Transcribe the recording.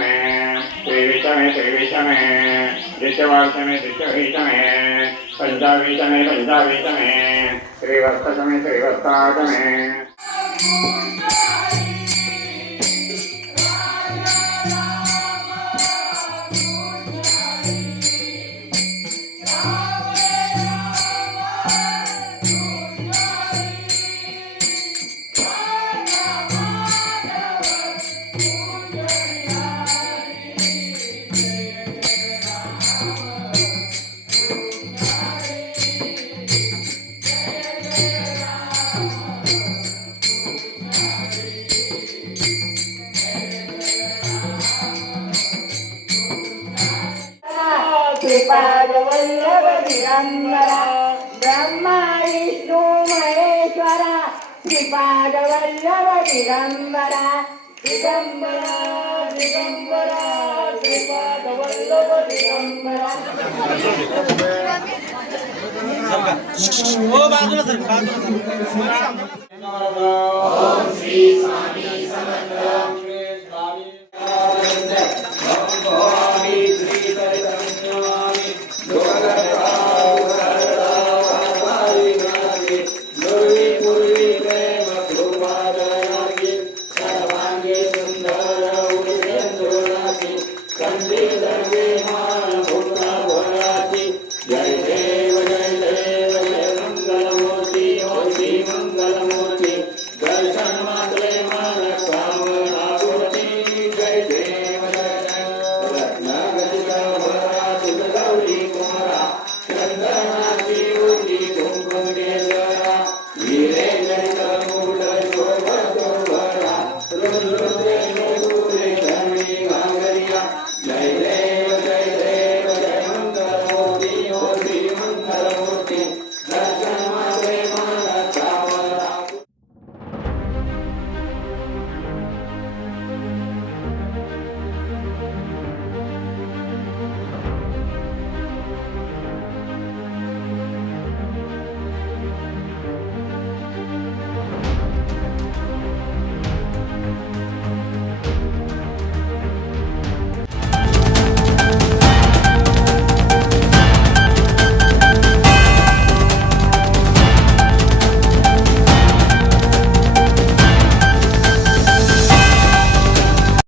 विषमे त्रिविषमे त्रिविषमे द्वितीयवार्षमे द्वितीयवीषमे पञ्चावीषमे पञ्चावीषमे त्रिवर्तशमे పరమేశ్వర బ్రహ్మ విష్ణు మహేశ్వర శ్రీపాదవల్లభ దిగంబర దిగంబర దిగంబర శ్రీపాదవల్లభ దిగంబర ఓ బాధుల సార్ బాధుల సార్ ఓం శ్రీ సాయి verdadeira.